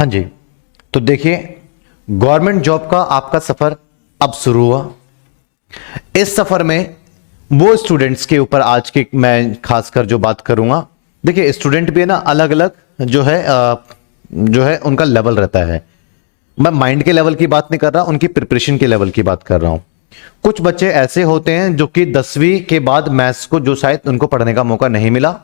हाँ जी, तो देखिए, गवर्नमेंट जॉब का आपका सफर अब शुरू हुआ। इस सफर में वो स्टूडेंट्स के ऊपर आज की मैं खासकर जो बात करूंगा। देखिए, स्टूडेंट भी है ना, अलग अलग जो है उनका लेवल रहता है। मैं माइंड के लेवल की बात नहीं कर रहा, उनकी प्रिपरेशन के लेवल की बात कर रहा हूं। कुछ बच्चे ऐसे होते हैं जो कि 10वीं के बाद मैथ्स को जो शायद उनको पढ़ने का मौका नहीं मिला,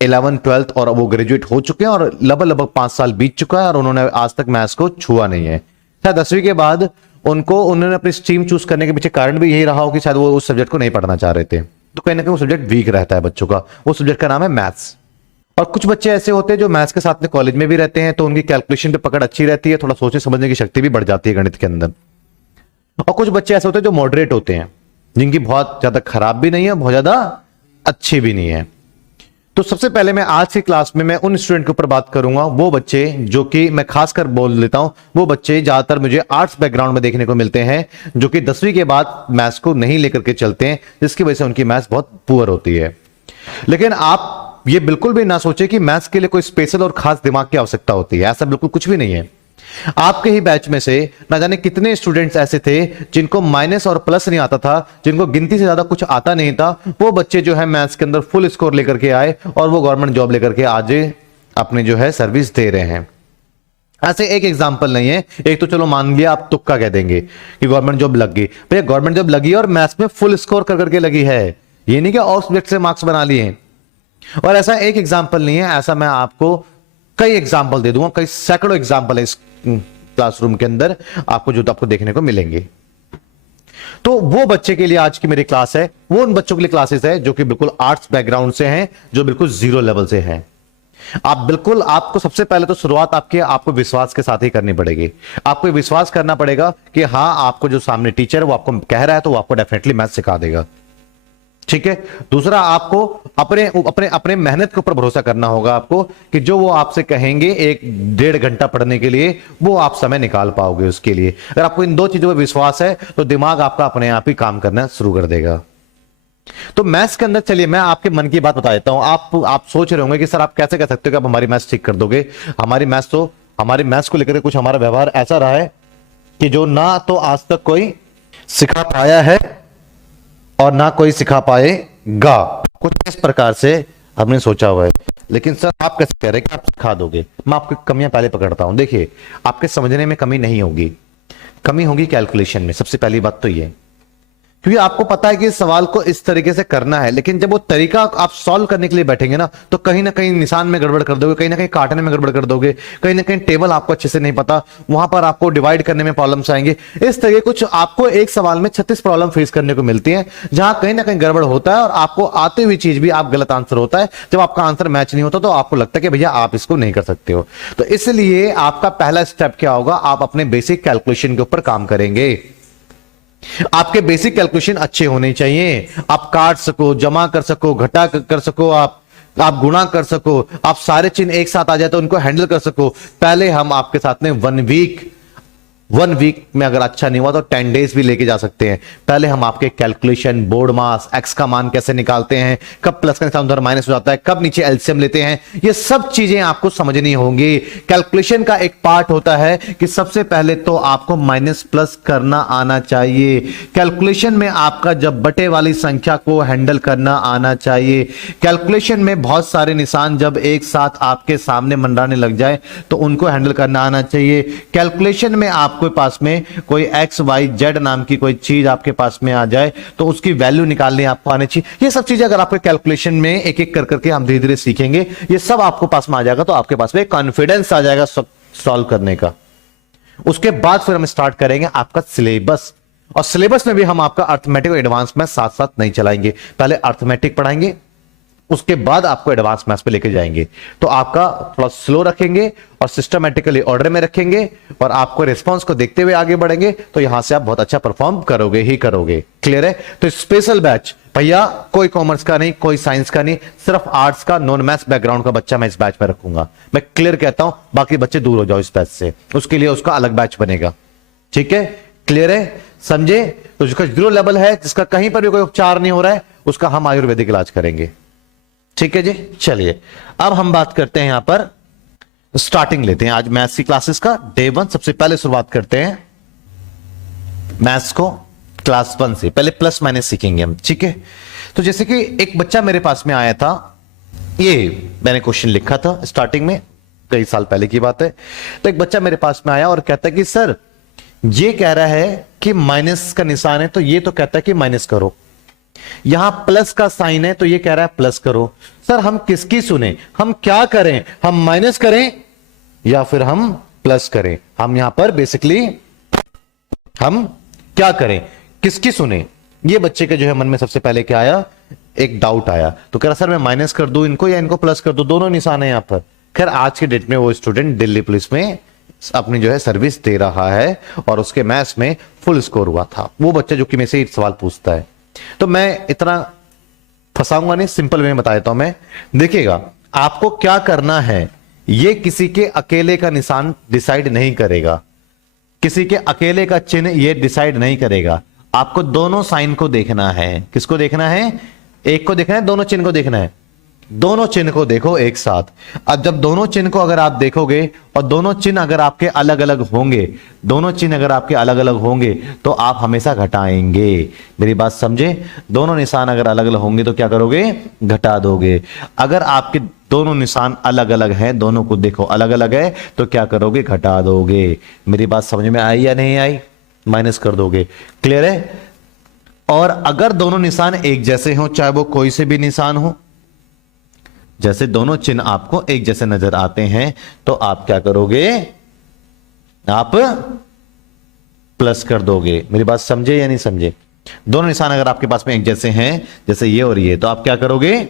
11 12th और वो ग्रेजुएट हो चुके हैं और लगभग लगभग 5 साल बीत चुका है और उन्होंने आज तक मैथ्स को छुआ नहीं है। शायद 10वीं के बाद उन्होंने अपनी स्ट्रीम चूज करने के पीछे कारण भी यही रहा हो कि शायद वो उस सब्जेक्ट को नहीं पढ़ना चाह रहे थे। तो कहीं ना कहीं वो सब्जेक्ट वीक रहता है बच्चों का। वो सब्जेक्ट का नाम है मैथ्स। और कुछ बच्चे ऐसे होते हैं जो मैथ्स के साथ में कॉलेज में भी रहते हैं, तो उनकी कैलकुलेशन पे पकड़ अच्छी रहती है, थोड़ा सोचने समझने की शक्ति भी बढ़ जाती है गणित के अंदर। और कुछ बच्चे ऐसे होते हैं जो मॉडरेट होते हैं, जिनकी बहुत ज्यादा खराब भी नहीं है, बहुत ज्यादा अच्छी भी नहीं है। तो सबसे पहले मैं आज की क्लास में मैं उन स्टूडेंट के ऊपर बात करूंगा, वो बच्चे जो कि मैं खासकर बोल लेता हूं, वो बच्चे ज्यादातर मुझे आर्ट्स बैकग्राउंड में देखने को मिलते हैं, जो कि 10वीं के बाद मैथ्स को नहीं लेकर के चलते हैं, जिसकी वजह से उनकी मैथ्स बहुत पुअर होती है। लेकिन आप ये बिल्कुल भी ना सोचे कि मैथ्स के लिए कोई स्पेशल और खास दिमाग की आवश्यकता होती है, ऐसा बिल्कुल कुछ भी नहीं है। आपके ही बैच में से ना जाने कितने स्टूडेंट्स ऐसे थे जिनको माइनस और प्लस नहीं आता था, जिनको गिनती से ज्यादा कुछ आता नहीं था। वो बच्चे जो है मैथ्स के अंदर फुल स्कोर लेकर के आए और वो गवर्नमेंट जॉब लेकर के आज अपने जो है सर्विस दे रहे हैं। ऐसे एक एग्जांपल नहीं है, एक तो चलो मान लिया आप तुक्का कह देंगे कि गवर्नमेंट जॉब लग गई, भैया गवर्नमेंट जॉब लगी और मैथ्स में फुल स्कोर कर करके लगी है, ये नहीं कि और सब्जेक्ट से मार्क्स बना लिए। और ऐसा एक एग्जाम्पल नहीं है, ऐसा मैं आपको कई एग्जाम्पल दे दूंगा, कई सैकड़ों एग्जाम्पल है इस क्लासरूम के अंदर आपको देखने को मिलेंगे। तो वो बच्चे के लिए आज की मेरी क्लास है, वो उन बच्चों के लिए क्लासेस है जो कि बिल्कुल आर्ट्स बैकग्राउंड से हैं, जो बिल्कुल जीरो लेवल से हैं। आपको सबसे पहले तो शुरुआत आपको विश्वास के साथ ही करनी पड़ेगी। आपको विश्वास करना पड़ेगा कि हाँ, आपको जो सामने टीचर है वो आपको कह रहा है तो वो आपको डेफिनेटली मैथ सिखा देगा। ठीक है। दूसरा, आपको अपने अपने अपने मेहनत के ऊपर भरोसा करना होगा आपको कि जो वो आपसे कहेंगे 1-1.5 घंटा पढ़ने के लिए, वो आप समय निकाल पाओगे उसके लिए। अगर आपको इन दो चीजों पर विश्वास है तो दिमाग आपका अपने आप ही काम करना शुरू कर देगा। तो मैथ्स के अंदर चलिए मैं आपके मन की बात बता देता हूं। आप सोच रहे होंगे कि सर आप कैसे कह सकते हो कि आप हमारी मैथ्स ठीक कर दोगे। हमारी मैथ्स को लेकर कुछ हमारा व्यवहार ऐसा रहा है कि जो ना तो आज तक कोई सिखा पाया है और ना कोई सिखा पाएगा, कुछ इस प्रकार से हमने सोचा हुआ है। लेकिन सर आप कैसे कह रहे हैं कि आप सिखा दोगे। मैं आपकी कमियां पहले पकड़ता हूं। देखिए, आपके समझने में कमी नहीं होगी, कमी होगी कैलकुलेशन में। सबसे पहली बात तो ये, क्योंकि आपको पता है कि इस सवाल को इस तरीके से करना है, लेकिन जब वो तरीका आप सॉल्व करने के लिए बैठेंगे ना, तो कहीं ना कहीं निशान में गड़बड़ कर दोगे, कहीं ना कहीं काटने में गड़बड़ कर दोगे, कहीं ना कहीं टेबल आपको अच्छे से नहीं पता, वहां पर आपको डिवाइड करने में प्रॉब्लम्स आएंगे। इस तरह कुछ आपको एक सवाल में 36 प्रॉब्लम फेस करने को मिलती है, जहां कहीं ना कहीं गड़बड़ होता है और आपको आते हुई चीज भी आप गलत आंसर होता है। जब आपका आंसर मैच नहीं होता तो आपको लगता है कि भैया आप इसको नहीं कर सकते हो। तो इसलिए आपका पहला स्टेप क्या होगा, आप अपने बेसिक कैलकुलेशन के ऊपर काम करेंगे। आपके बेसिक कैलकुलेशन अच्छे होने चाहिए। आप काट सको, जमा कर सको, घटा कर सको, आप गुणा कर सको, आप सारे चिन्ह एक साथ आ जाए तो उनको हैंडल कर सको। पहले हम आपके साथ में 1 वीक में अगर अच्छा नहीं हुआ तो 10 डेज भी लेके जा सकते हैं। पहले हम आपके कैलकुलेशन, बोर्ड मास, एक्स का मान कैसे निकालते हैं, कब प्लस का निशान उधर माइनस हो जाता है, कब नीचे एलसीएम लेते हैं, ये सब चीजें आपको समझनी होंगी। कैलकुलेशन का एक पार्ट होता है कि सबसे पहले तो आपको माइनस प्लस करना आना चाहिए। कैलकुलेशन में आपका जब बटे वाली संख्या को हैंडल करना आना चाहिए। कैलकुलेशन में बहुत सारे निशान जब एक साथ आपके सामने मंडराने लग जाए तो उनको हैंडल करना आना चाहिए। कैलकुलेशन में आपके पास में कोई एक्स वाई जेड नाम की कोई चीज आपके पास में आ जाए तो उसकी वैल्यू निकालनी आपको आनी चाहिए। ये सब चीजें अगर आपके कैलकुलेशन में एक एक कर करके हम धीरे धीरे सीखेंगे, ये सब आपको पास में आ जाएगा, तो आपके पास में कॉन्फिडेंस आ जाएगा सॉल्व करने का। उसके बाद फिर हम स्टार्ट करेंगे आपका सिलेबस, और सिलेबस में भी हम आपका अर्थमेटिक और एडवांस मैथ साथ साथ नहीं चलाएंगे। पहले अर्थमेटिक पढ़ाएंगे, उसके बाद आपको एडवांस मैथ्स पे लेके जाएंगे। तो आपका थोड़ा स्लो रखेंगे और सिस्टमैटिकली ऑर्डर में रखेंगे और आपको रिस्पांस को देखते हुए आगे बढ़ेंगे, तो यहां से आप बहुत अच्छा परफॉर्म करोगे ही करोगे। क्लियर है। तो स्पेशल बैच भैया कोई कॉमर्स का नहीं, कोई साइंस का नहीं, सिर्फ आर्ट्स का नॉन मैथ्स बैकग्राउंड का बच्चा मैं इस बैच में रखूंगा। मैं क्लियर कहता हूं, बाकी बच्चे दूर हो जाओ इस बैच से, उसके लिए उसका अलग बैच बनेगा। ठीक है, क्लियर है, समझे। तो जिसका 0 लेवल है, जिसका कहीं पर भी कोई उपचार नहीं हो रहा है, उसका हम आयुर्वेदिक इलाज करेंगे। ठीक है जी। चलिए अब हम बात करते हैं यहां पर स्टार्टिंग लेते हैं आज मैथ्स की क्लासेस का डे 1। सबसे पहले शुरुआत करते हैं मैथ्स को क्लास 1 से। पहले प्लस माइनस सीखेंगे हम, ठीक है। तो जैसे कि एक बच्चा मेरे पास में आया था, ये मैंने क्वेश्चन लिखा था स्टार्टिंग में, कई साल पहले की बात है। तो एक बच्चा मेरे पास में आया और कहता है कि सर ये कह रहा है कि माइनस का निशान है, तो ये तो कहता है कि माइनस करो। यहां प्लस का साइन है तो ये कह रहा है प्लस करो। सर हम किसकी सुने, हम क्या करें, हम माइनस करें या फिर हम प्लस करें? हम यहां पर बेसिकली हम क्या करें, किसकी सुने? ये बच्चे के जो है मन में सबसे पहले क्या आया, एक डाउट आया। तो कह रहा सर मैं माइनस कर दूं इनको या इनको प्लस कर दूं, दोनों निशान है यहां पर। खैर आज के डेट में वो स्टूडेंट दिल्ली पुलिस में अपनी जो है सर्विस दे रहा है और उसके मैथ्स में फुल स्कोर हुआ था। वो बच्चा जो कि मेरे से एक सवाल पूछता है, तो मैं इतना फंसाऊंगा नहीं, सिंपल वे में बता देता हूं मैं। देखिएगा आपको क्या करना है, ये किसी के अकेले का निशान डिसाइड नहीं करेगा, किसी के अकेले का चिन्ह ये डिसाइड नहीं करेगा। आपको दोनों साइन को देखना है। किसको देखना है? एक को देखना है, दोनों चिन्ह को देखना है। दोनों चिन्ह को देखो एक साथ। अब जब दोनों चिन्ह को अगर आप देखोगे और दोनों चिन्ह अगर आपके अलग अलग होंगे, दोनों चिन्ह अगर आपके अलग अलग होंगे तो आप हमेशा घटाएंगे। मेरी बात समझे? दोनों निशान अगर अलग अलग होंगे तो क्या करोगे? घटा दोगे। अगर आपके दोनों निशान अलग अलग हैं, दोनों को देखो अलग अलग है, तो क्या करोगे? घटा दोगे। मेरी बात समझ में आई या नहीं आई? माइनस कर दोगे। क्लियर है? और अगर दोनों निशान एक जैसे हो, चाहे वो कोई से भी निशान हो, जैसे दोनों चिन्ह आपको एक जैसे नजर आते हैं, तो आप क्या करोगे? आप प्लस कर दोगे। मेरी बात समझे या नहीं समझे? दोनों निशान अगर आपके पास में एक जैसे हैं, जैसे ये और ये, तो आप क्या करोगे?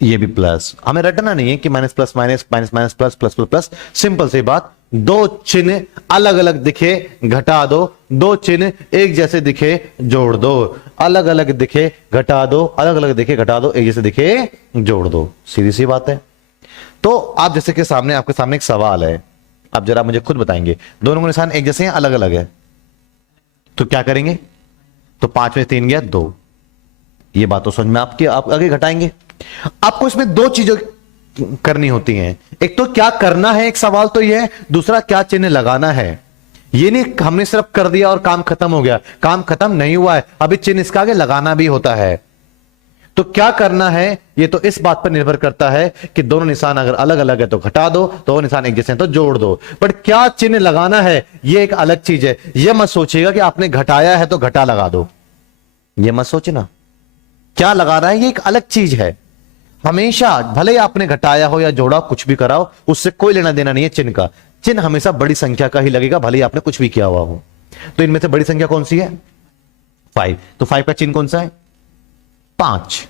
ये भी प्लस। हमें रटना नहीं है कि minus plus minus, minus minus plus, plus plus plus. Simple सी बात, दो चिन्ह अलग अलग दिखे घटा दो, दो चिन्ह एक जैसे दिखे जोड़ दो, अलग अलग दिखे घटा दो, अलग अलग दिखे घटा दो, एक जैसे दिखे जोड़ दो। सीधी सी बात है। तो आप जैसे कि सामने आपके सामने एक सवाल है, आप जरा मुझे खुद बताएंगे, दोनों के निशान एक जैसे हैं, अलग अलग है, तो क्या करेंगे? तो 5 में 3 गया 2। ये बात तो समझ में आपकी, आप आगे घटाएंगे। आपको इसमें दो चीजें करनी होती हैं। एक तो क्या करना है, एक सवाल तो यह है, दूसरा क्या चिन्ह लगाना है। ये नहीं हमने सिर्फ कर दिया और काम खत्म हो गया। काम खत्म नहीं हुआ है, अभी चिन्ह इसका आगे लगाना भी होता है। तो क्या करना है, ये तो इस बात पर निर्भर करता है कि दोनों निशान अगर अलग अलग है तो घटा दो, दोनों निशान एक जैसे हैं तो जोड़ दो। बट क्या चिन्ह लगाना है ये एक अलग चीज है। यह मत सोचिएगा कि आपने घटाया है तो घटा लगा दो, यह मत सोचना। क्या लगाना है ये एक अलग चीज है। हमेशा भले आपने घटाया हो या जोड़ा, कुछ भी कराओ, उससे कोई लेना देना नहीं है चिन्ह का। चिन्ह हमेशा बड़ी संख्या का ही लगेगा, भले ही आपने कुछ भी किया हुआ हो। तो इनमें से बड़ी संख्या कौन सी है? 5। तो 5 का चिन्ह कौन सा है? 5।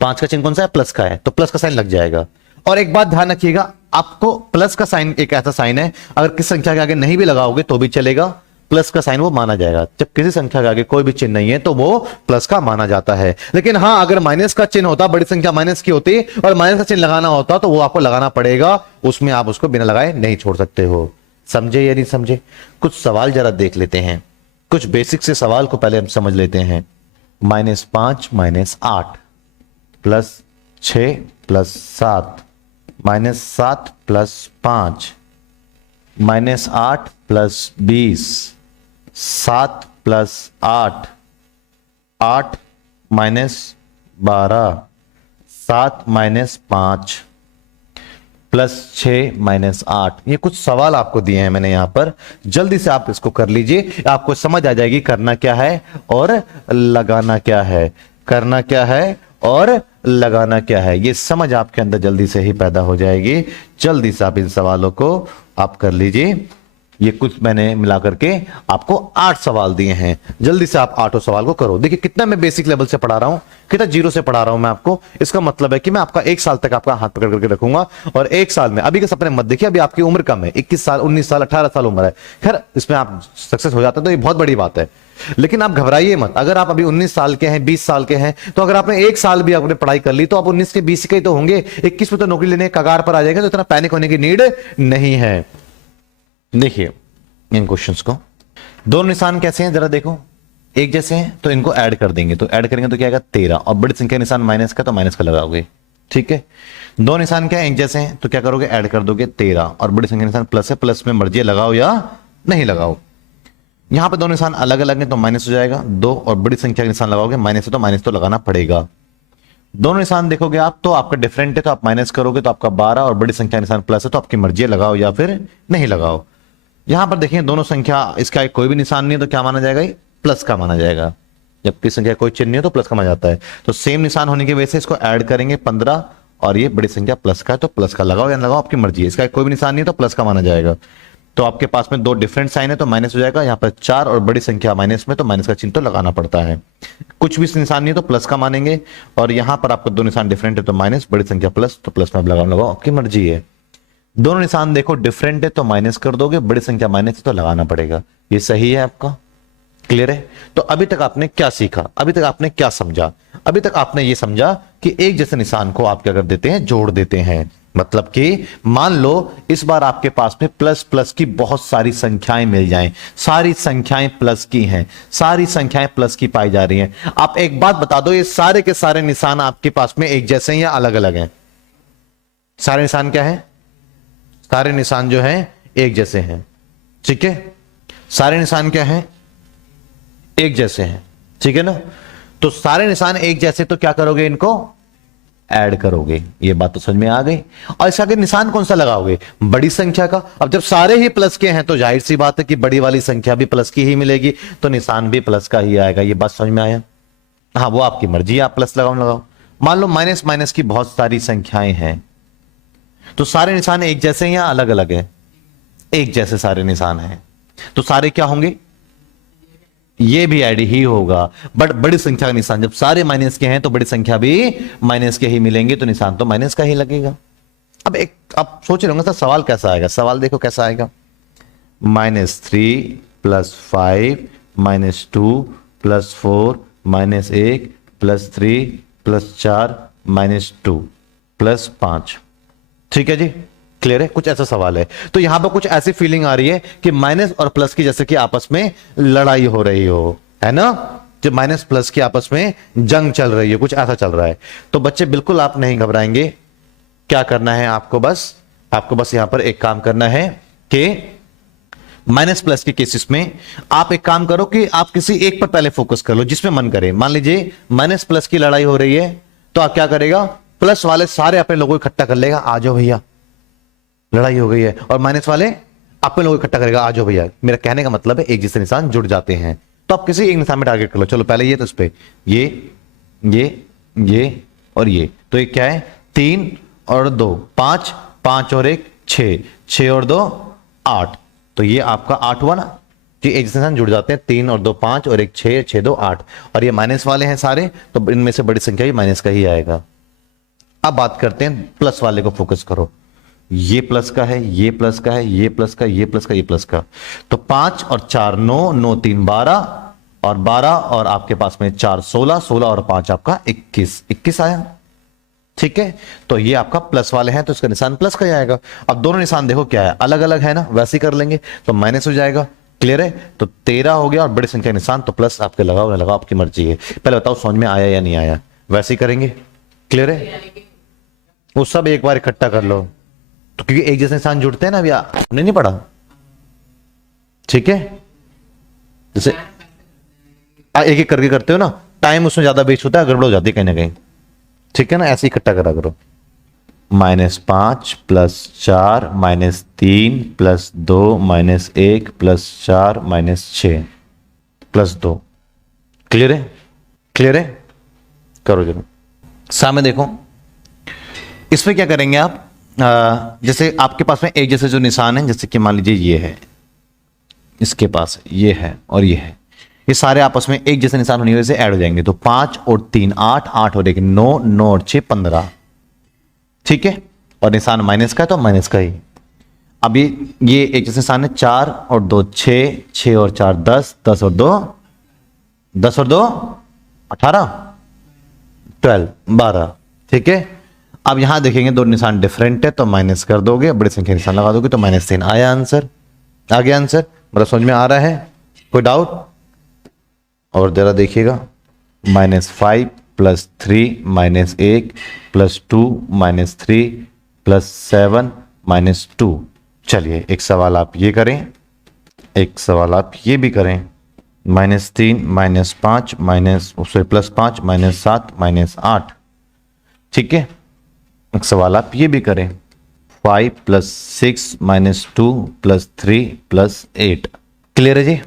5 का चिन्ह कौन सा है? प्लस का है, तो प्लस का साइन लग जाएगा। और एक बात ध्यान रखिएगा, आपको प्लस का साइन एक ऐसा साइन है, अगर किस संख्या के आगे नहीं भी लगाओगे तो भी चलेगा, प्लस का साइन वो माना जाएगा। जब किसी संख्या के आगे कोई भी चिन्ह नहीं है तो वो प्लस का माना जाता है। लेकिन हां, अगर माइनस का चिन्ह होता, बड़ी संख्या माइनस की होती और माइनस का चिन्ह लगाना होता, तो वो आपको लगाना पड़ेगा। उसमें आप उसको बिना लगाए नहीं छोड़ सकते हो। समझे या नहीं समझे? कुछ सवाल जरा देख लेते हैं, कुछ बेसिक से सवाल को पहले हम समझ लेते हैं। -5 -8 plus 6 plus 7 -7 plus 5 -8 plus 20 7 plus 8 8 minus 12 7 minus 5 plus 6 minus 8। ये कुछ सवाल आपको दिए हैं मैंने यहां पर, जल्दी से आप इसको कर लीजिए, आपको समझ आ जाएगी करना क्या है और लगाना क्या है। करना क्या है और लगाना क्या है, ये समझ आपके अंदर जल्दी से ही पैदा हो जाएगी। जल्दी से आप इन सवालों को आप कर लीजिए। ये कुछ मैंने मिला करके आपको 8 सवाल दिए हैं, जल्दी से आप 8 सवाल को करो। देखिए कितना मैं बेसिक लेवल से पढ़ा रहा हूं, कितना जीरो से पढ़ा रहा हूं मैं आपको। इसका मतलब है कि मैं आपका 1 साल तक आपका हाथ पकड़ करके रखूंगा, और 1 साल में, अभी के सपने मत देखिए, अभी आपकी उम्र कम है, 21 साल 19 साल 18 साल उम्र है। खैर इसमें आप सक्सेस हो जाते हैं तो ये बहुत बड़ी बात है, लेकिन आप घबराइए मत। अगर आप अभी 19 साल के हैं, 20 साल के हैं, तो अगर आपने 1 साल भी आपने पढ़ाई कर ली तो आप 19 के 20 के ही तो होंगे, 21 में तो नौकरी लेने के कगार पर आ जाएगा, तो इतना पैनिक होने की नीड नहीं है। देखिए इन क्वेश्चंस को, दोनों निशान कैसे हैं जरा देखो, एक जैसे हैं, तो इनको ऐड कर देंगे, तो ऐड करेंगे तो क्या आएगा 13, और बड़ी संख्या निशान माइनस का, तो माइनस का लगाओगे, ठीक है, दो निशान क्या एक जैसे हैं तो क्या करोगे, ऐड कर दोगे 13 और बड़ी संख्या निशान प्लस है, प्लस में मर्जी लगाओ या नहीं लगाओ। यहां पे दो निशान अलग अलग हैं तो माइनस हो जाएगा 2 और बड़ी संख्या का निशान लगाओगे माइनस है तो माइनस तो लगाना पड़ेगा। दोनों निशान देखोगे आप तो आपका डिफरेंट है तो आप माइनस करोगे तो आपका 12 और बड़ी संख्या निशान प्लस है तो आपकी मर्जी लगाओ या फिर नहीं लगाओ। यहां पर देखिए दोनों संख्या इसका कोई भी निशान नहीं है तो क्या माना जाएगा, ये प्लस का माना जाएगा। जबकि संख्या कोई चिन्ह नहीं है तो प्लस का माना जाता है। तो सेम निशान होने की वजह से इसको ऐड करेंगे 15 और ये बड़ी संख्या प्लस का है तो प्लस का लगाओ या लगाओ आपकी मर्जी है। इसका कोई भी निशान नहीं है तो प्लस का माना जाएगा। तो आपके पास में दो डिफरेंट साइन है तो माइनस हो जाएगा। यहाँ पर 4 और बड़ी संख्या माइनस में तो माइनस का चिन्ह तो लगाना पड़ता है। कुछ भी निशान नहीं है तो प्लस का मानेंगे और यहाँ पर आपको दो निशान डिफरेंट है तो माइनस, बड़ी संख्या प्लस तो प्लस में लगाओ आपकी मर्जी है। दोनों निशान देखो डिफरेंट है तो माइनस कर दोगे, बड़ी संख्या माइनस है तो लगाना पड़ेगा। ये सही है आपका, क्लियर है। तो अभी तक आपने क्या सीखा, अभी तक आपने क्या समझा? अभी तक आपने ये समझा कि एक जैसे निशान को आप क्या कर देते हैं, जोड़ देते हैं। मतलब कि मान लो इस बार आपके पास में प्लस प्लस की बहुत सारी संख्याएं मिल जाएं, सारी संख्याएं प्लस की हैं, सारी संख्याएं प्लस की पाई जा रही हैं। आप एक बात बता दो, ये सारे के सारे निशान आपके पास में एक जैसे हैं या अलग अलग हैं? सारे निशान क्या है, सारे निशान जो हैं एक जैसे हैं, ठीक है। सारे निशान क्या हैं, एक जैसे हैं, ठीक है ना। तो सारे निशान एक जैसे तो क्या करोगे, इनको ऐड करोगे। ये बात तो समझ में आ गई। और इसका आगे निशान कौन सा लगाओगे, बड़ी संख्या का। अब जब सारे ही प्लस के हैं तो जाहिर सी बात है कि बड़ी वाली संख्या भी प्लस की ही मिलेगी तो निशान भी प्लस का ही आएगा। ये बात समझ में आया? हाँ, वो आपकी मर्जी है, आप प्लस लगाओ लगाओ। मान लो माइनस माइनस की बहुत सारी संख्याएं हैं तो सारे निशान एक जैसे हैं या अलग अलग है? एक जैसे सारे निशान हैं तो सारे क्या होंगे, ये भी ऐड ही होगा। बट बड़ी संख्या का निशान जब सारे माइनस के हैं तो बड़ी संख्या भी माइनस के ही मिलेंगे तो निशान तो माइनस का ही लगेगा। अब एक आप सोच रहे होंगे सर सवाल कैसा आएगा, सवाल देखो कैसा आएगा। -3 + 5 -2 + 4 -1 + 3 + 4 -2 + 5, ठीक है जी, क्लियर है। कुछ ऐसा सवाल है तो यहां पर कुछ ऐसी फीलिंग आ रही है कि माइनस और प्लस की जैसे कि आपस में लड़ाई हो रही हो, है ना। जो माइनस प्लस की आपस में जंग चल रही है, कुछ ऐसा चल रहा है। तो बच्चे बिल्कुल आप नहीं घबराएंगे। क्या करना है आपको बस यहां पर एक काम करना है कि माइनस प्लस के केसेस में आप एक काम करो कि आप किसी एक पर पहले फोकस कर लो जिसमें मन करे। मान लीजिए माइनस प्लस की लड़ाई हो रही है तो आप क्या करेगा, प्लस वाले सारे अपने लोगों को इकट्ठा कर लेगा, आ जाओ भैया लड़ाई हो गई है, और माइनस वाले अपने लोगों को इकट्ठा करेगा, आ जाओ भैया। मेरा कहने का मतलब है एक जैसे निशान जुड़ जाते हैं तो आप किसी एक निशान में टारगेट कर लो। चलो पहले ये तो इस पे ये और ये, तो ये क्या है 3 और 2 5, 5 और 1 6, 6 और 2 8, तो ये आपका 8 हुआ ना। कि एक जैसे निशान जुड़ जाते हैं, 3 और 2 5 और 1 6, 6 2 8, और ये माइनस वाले हैं सारे तो इनमें से बड़ी संख्या ही माइनस का ही आएगा। अब बात करते हैं प्लस वाले को फोकस करो। ये प्लस का है, ये प्लस का है, ये प्लस का, ये प्लस का, ये प्लस का, तो 5 और 4 9, 9 3 12 और 12 और आपके पास में 4 16, 16 और 5 आपका 21, 21 आया, ठीक है। तो ये आपका प्लस वाले हैं तो इसका निशान प्लस का ही आएगा। अब दोनों निशान देखो क्या है, अलग अलग है ना, वैसे ही कर लेंगे तो माइनस हो जाएगा, क्लियर है। तो 13 हो गया और बड़ी संख्या निशान तो प्लस आपके लगाओ ना लगाओ आपकी मर्जी है। पहले बताओ समझ में आया या नहीं आया, वैसे ही करेंगे, क्लियर है। वो सब एक बार इकट्ठा कर लो तो क्योंकि एक जैसे निशान जुड़ते हैं ना, अभी आपने नहीं पढ़ा, ठीक है। जैसे एक एक करके करते हो ना, टाइम उसमें ज्यादा वेस्ट होता है, गड़बड़ हो जाती है कहीं ना कहीं, ठीक है ना। ऐसे इकट्ठा करा करो, -5 + 4 -3 + 2 -1 + 4 -6 + 2, क्लियर है, क्लियर है। करो जरूर, सामने देखो। इसमें क्या करेंगे आप, जैसे आपके पास में एक जैसे जो निशान है, जैसे कि मान लीजिए ये है, इसके पास ये है और ये है, ये सारे आपस में एक जैसे निशान होने की वजह से ऐड हो जाएंगे। तो 5 और 3 8, 8 और 1 9, 9 और 6 15, ठीक है। और निशान माइनस का है तो माइनस का ही। अब ये एक जैसे निशान है, 4 और 2 6, 6 और 4 10, 10 और 2 18 12 12, ठीक है। अब यहां देखेंगे दो निशान डिफरेंट है तो माइनस कर दोगे, बड़ी संख्या निशान लगा दोगे तो -3 आया आंसर, आ गया आंसर। मतलब समझ में आ रहा है, कोई डाउट? और जरा देखिएगा, -5 plus 3 minus 1 plus 2 minus 3 plus 7 minus 2। चलिए एक सवाल आप ये करें, एक सवाल आप ये भी करें। -3 -5 प्लस 5 -7 -8। ठीक है, एक सवाल आप ये भी करें। 5 + 6 -2 + 3 + 8। क्लियर है जी?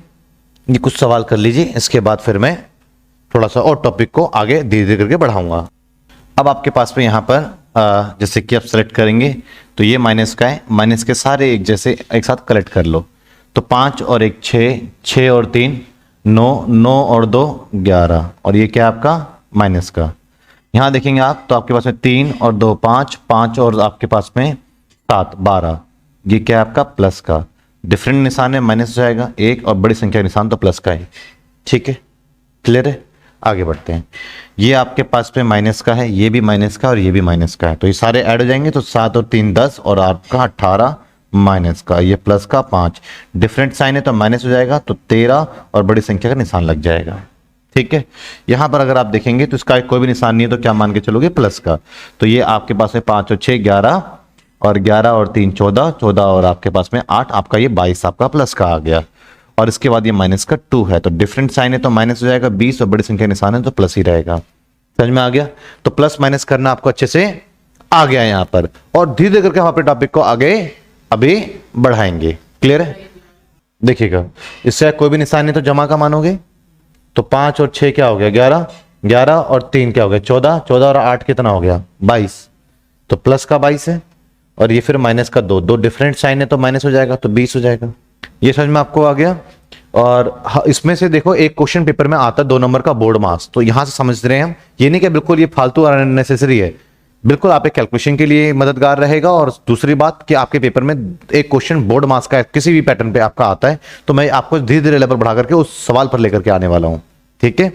ये कुछ सवाल कर लीजिए, इसके बाद फिर मैं थोड़ा सा और टॉपिक को आगे धीरे धीरे करके बढ़ाऊंगा। अब आपके पास में यहाँ पर जैसे कि आप सेलेक्ट करेंगे तो ये माइनस का है, माइनस के सारे एक जैसे एक साथ कलेक्ट कर लो। तो 5 और 1 6, 6 और 3 9, 9 और 2 11, और ये क्या है आपका माइनस का। यहाँ देखेंगे आप तो आपके पास में 3 और 2 5, 5 और आपके पास में 7 12, ये क्या है आपका प्लस का। डिफरेंट निशान है माइनस हो जाएगा एक, और बड़ी संख्या निशान तो प्लस का है। ठीक है, क्लियर है? आगे बढ़ते हैं। ये आपके पास में माइनस का है, ये भी माइनस का और ये भी माइनस का है, तो ये सारे ऐड हो जाएंगे तो 7 और 3 10 और आपका 18 माइनस का, ये प्लस का 5। डिफरेंट साइन है तो माइनस हो जाएगा तो 13 और बड़ी संख्या का निशान लग जाएगा। ठीक है, यहां पर अगर आप देखेंगे तो इसका कोई भी निशान नहीं है तो क्या मान के चलोगे प्लस का। तो ये आपके पास में 5 और 6 11, और 11 और 3 14, 14 और आपके पास में 8, आपका ये 22 आपका प्लस का आ गया। और इसके बाद ये माइनस का 2 है, तो डिफरेंट साइन है तो माइनस हो जाएगा 20, और बड़ी संख्या निशान है तो प्लस ही रहेगा। समझ में आ गया? तो प्लस माइनस करना आपको अच्छे से आ गया यहाँ पर, और धीरे धीरे करके हम अपने टॉपिक को आगे अभी बढ़ाएंगे। क्लियर है? देखिएगा, इससे कोई भी निशान नहीं तो जमा का मानोगे तो 5 और 6 क्या हो गया 11, 11 और 3 क्या हो गया 14, 14 और 8 कितना हो गया 22, तो प्लस का 22 है, और ये फिर माइनस का 2, 2 डिफरेंट साइन है तो माइनस हो जाएगा तो 20 हो जाएगा। ये समझ में आपको आ गया? और इसमें से देखो एक क्वेश्चन पेपर में आता है 2 नंबर का बोर्ड मास, तो यहां से समझ रहे हैं हम, ये नहीं कि बिल्कुल ये फालतू और अननेसेसरी है, बिल्कुल आपके कैलकुलेशन के लिए मददगार रहेगा। और दूसरी बात कि आपके पेपर में एक क्वेश्चन बोर्ड मास का किसी भी पैटर्न पे आपका आता है, तो मैं आपको धीरे धीरे लेवल बढ़ा करके उस सवाल पर लेकर के आने वाला हूं। ठीक है,